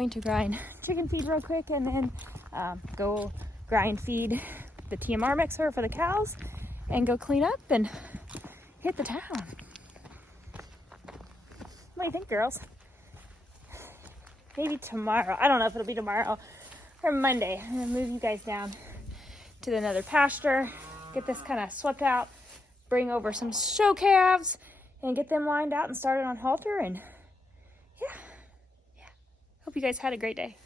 going to grind chicken feed real quick and then go grind feed the TMR mixer for the cows and go clean up and hit the town. What do you think, girls? Maybe tomorrow. I don't know if it'll be tomorrow or Monday. I'm gonna move you guys down to another pasture, get this kind of swept out, bring over some show calves and get them lined out and started on halter. And yeah. Hope you guys had a great day.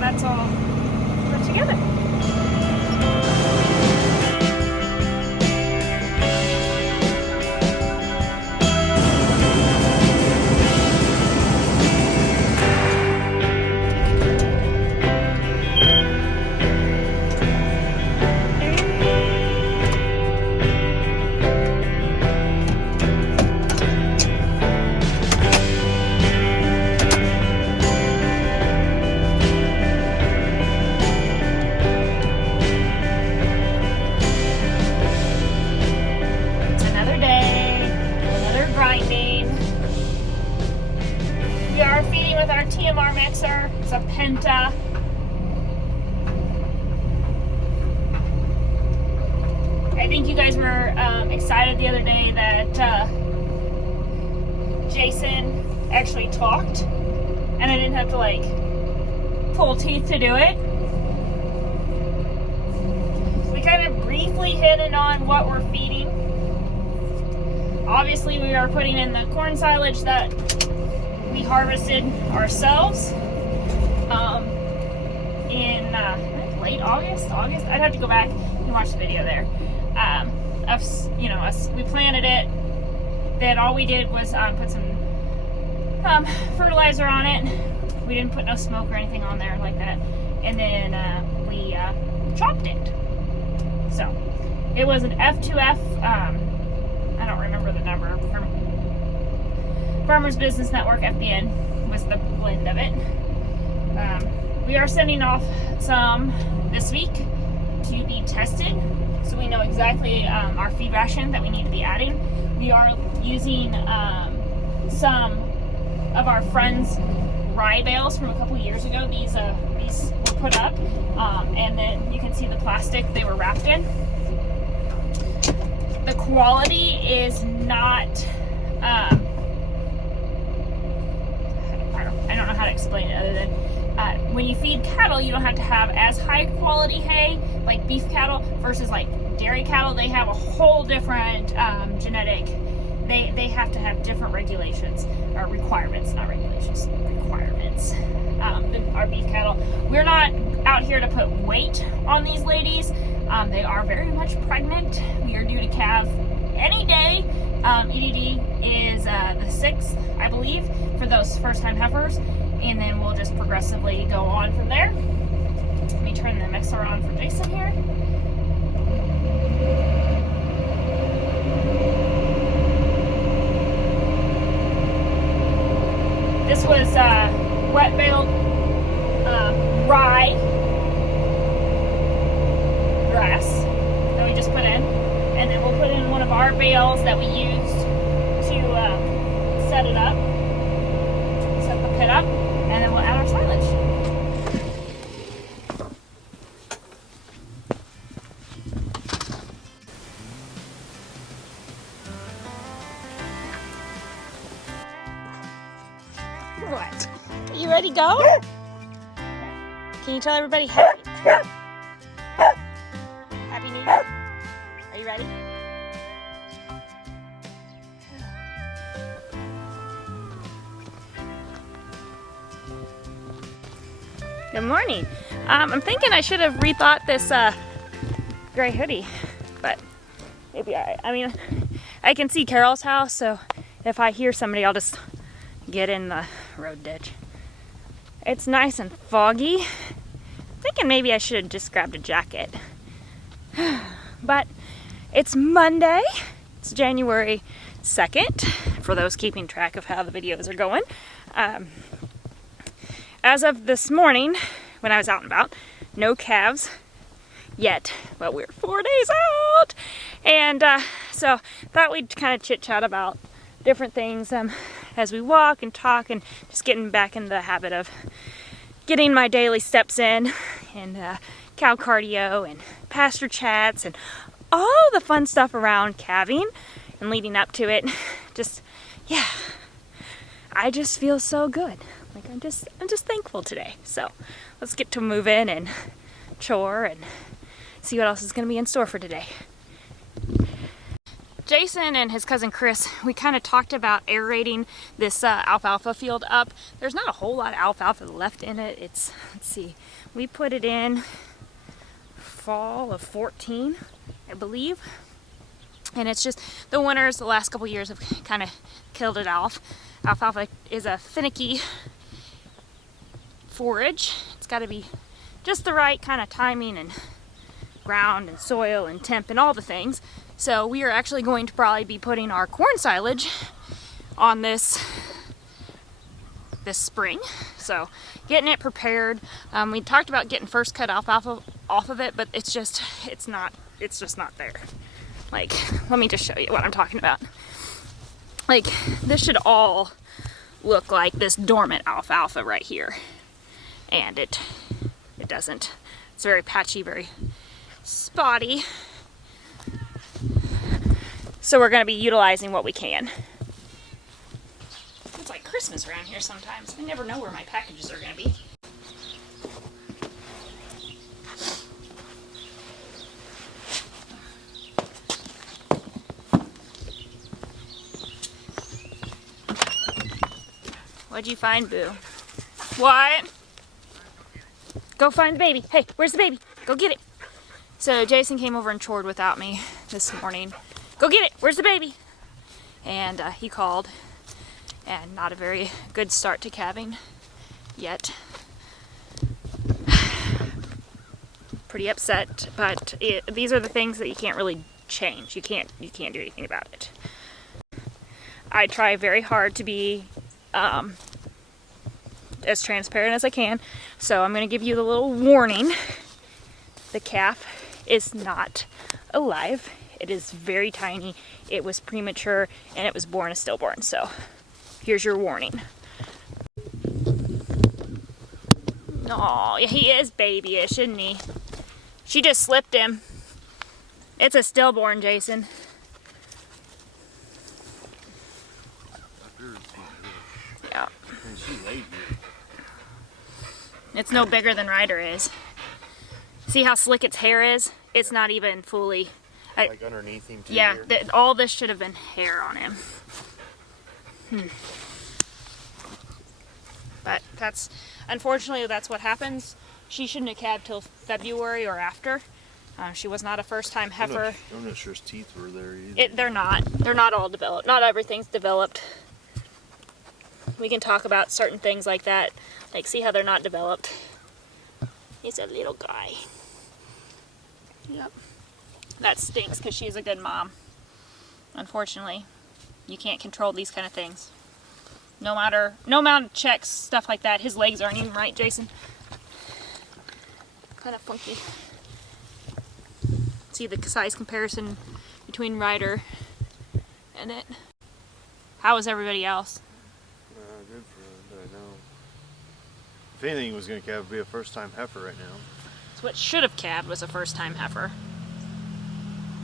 That's all put together. With our TMR mixer, it's a Penta. I think you guys were excited the other day that Jason actually talked and I didn't have to like pull teeth to do it. We kind of briefly hit it on what we're feeding. Obviously we are putting in the corn silage that we harvested ourselves in late August. I'd have to go back and watch the video there. We planted it. Then all we did was put some fertilizer on it. We didn't put no smoke or anything on there like that. And then we chopped it. So it was an F2F. I don't remember the number. Farmers Business Network, FBN, was the blend of it. We are sending off some this week to be tested so we know exactly our feed ration that we need to be adding. We are using some of our friends' rye bales from a couple years ago. These were put up, and then you can see the plastic they were wrapped in. The quality is not, I don't know how to explain it other than when you feed cattle, you don't have to have as high quality hay like beef cattle versus like dairy cattle. They have a whole different genetic, they have to have different regulations or requirements, not regulations, requirements than our beef cattle. We're not out here to put weight on these ladies. They are very much pregnant. We are due to calve any day. EDD is the 6th, I believe, for those first-time heifers, and then we'll just progressively go on from there. Let me turn the mixer on for Jason here. This was wet baled rye grass that we just put in, and then we'll put in one of our bales that we used to set it up, set the pit up, and then we'll add our silage. What? Are you ready to go? Can you tell everybody happy New Year? Are you ready? Good morning. I'm thinking I should have rethought this gray hoodie, but maybe I mean, I can see Carol's house, so if I hear somebody, I'll just get in the road ditch. It's nice and foggy. Thinking maybe I should have just grabbed a jacket. But it's Monday. It's January 2nd, for those keeping track of how the videos are going. As of this morning, when I was out and about, no calves yet, but we're 4 days out. And so thought we'd kind of chit chat about different things as we walk and talk, and just getting back in the habit of getting my daily steps in, and cow cardio and pasture chats and all the fun stuff around calving and leading up to it. Just, yeah, I just feel so good. Like I'm just thankful today. So let's get to move in and chore and see what else is going to be in store for today. Jason and his cousin Chris, we kind of talked about aerating this alfalfa field up. There's not a whole lot of alfalfa left in it. It's, let's see, we put it in fall of 14, I believe. And it's just, the winters the last couple years have kind of killed it off. Alfalfa is a finicky forage. It's got to be just the right kind of timing and ground and soil and temp and all the things. So we are actually going to probably be putting our corn silage on this spring. So getting it prepared. We talked about getting first cut alfalfa off of it, but it's just not there. Like, let me just show you what I'm talking about. Like, this should all look like this dormant alfalfa right here. And it doesn't. It's very patchy, very spotty. So we're going to be utilizing what we can. It's like Christmas around here sometimes. I never know where my packages are going to be. What'd you find, Boo? What? Go find the baby. Hey, where's the baby? Go get it. So Jason came over and chored without me this morning. Go get it. Where's the baby? And he called, and not a very good start to calving yet. Pretty upset, but these are the things that you can't really change. You can't do anything about it. I try very hard to be as transparent as I can, so I'm going to give you the little warning. The calf is not alive. It is very tiny. It was premature and it was born a stillborn. So here's your warning. Oh, he is babyish, isn't he? She just slipped him. It's a stillborn, Jason. Yeah. It's no bigger than Ryder is. See how slick its hair is? It's not even fully... Like underneath him too. Yeah, all this should have been hair on him. But that's... Unfortunately, that's what happens. She shouldn't have calved till February or after. She was not a first-time heifer. I'm not sure his teeth were there either. They're not. They're not all developed. Not everything's developed. We can talk about certain things like that. Like, see how they're not developed. He's a little guy. Yep. That stinks because she's a good mom. Unfortunately, you can't control these kind of things. No amount of checks, stuff like that. His legs aren't even right, Jason. Kind of funky. See the size comparison between Ryder and it. How is everybody else? Good for him, but I know. If anything was going to calve, be a first-time heifer right now. It's what should have calved was a first-time heifer.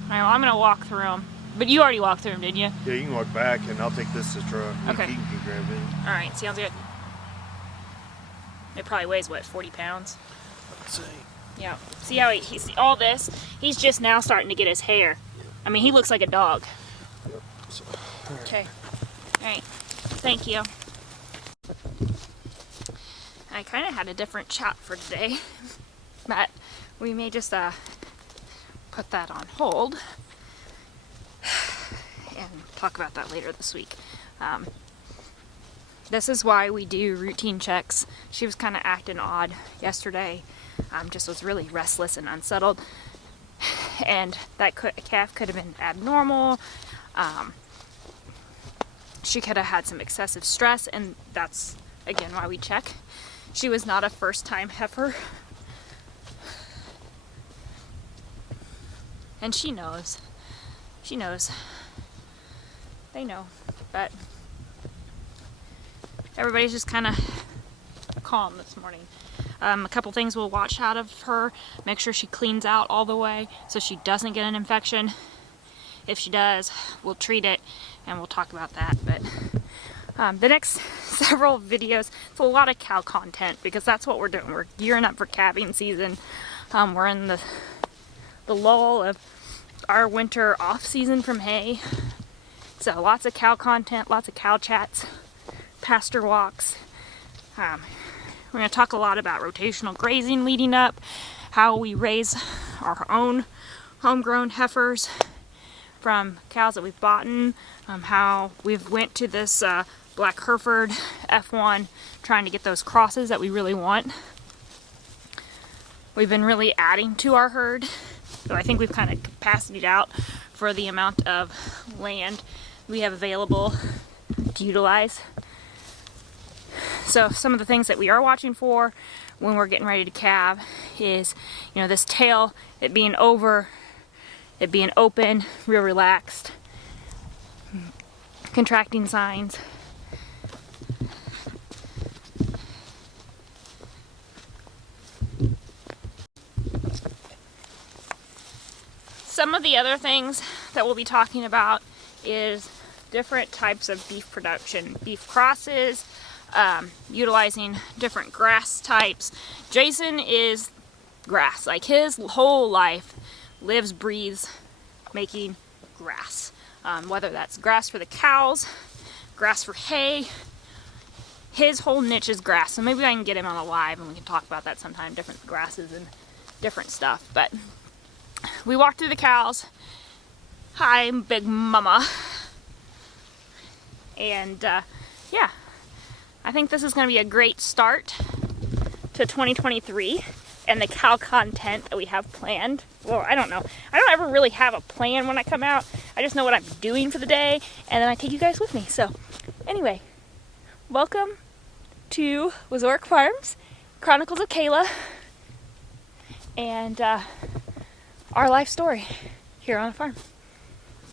Alright, well, I'm going to walk through them. But you already walked through them, didn't you? Yeah, you can walk back, and I'll take this to the truck. Okay. He can grab it. Alright, sounds good. It probably weighs, what, 40 pounds? I'd say. Yeah. See how he's all this? He's just now starting to get his hair. I mean, he looks like a dog. Yep. So, okay. Alright. Thank you. I kind of had a different chat for today, but we may just put that on hold and talk about that later this week. This is why we do routine checks. She was kind of acting odd yesterday. Just was really restless and unsettled, and that calf could have been abnormal. She could have had some excessive stress, and that's again why we check. She was not a first-time heifer, and she knows. She knows. They know, but everybody's just kind of calm this morning. A couple things we'll watch out of her. Make sure she cleans out all the way so she doesn't get an infection. If she does, we'll treat it, and we'll talk about that. But the next several videos, it's a lot of cow content because that's what we're doing. We're gearing up for calving season. We're in the lull of our winter off season from hay. So lots of cow content, lots of cow chats, pasture walks. We're going to talk a lot about rotational grazing leading up, how we raise our own homegrown heifers from cows that we've bought in, how we've went to this Black Hereford F1 trying to get those crosses that we really want. We've been really adding to our herd, so I think we've kind of capacitated out for the amount of land we have available to utilize. So some of the things that we are watching for when we're getting ready to calve is, you know, this tail, it being over, it being open, real relaxed, contracting signs. Some of the other things that we'll be talking about is different types of beef production, beef crosses, utilizing different grass types. Jason is grass, like his whole life lives, breathes making grass. Whether that's grass for the cows, grass for hay, his whole niche is grass. So maybe I can get him on a live and we can talk about that sometime, different grasses and different stuff. But we walked through the cows. Hi, Big Mama. And yeah, I think this is going to be a great start to 2023 and the cow content that we have planned. Well, I don't know. I don't ever really have a plan when I come out. I just know what I'm doing for the day, and then I take you guys with me. So, anyway, welcome to Wieczorek Farms, Chronicles of Kayla, and our life story. here on a farm.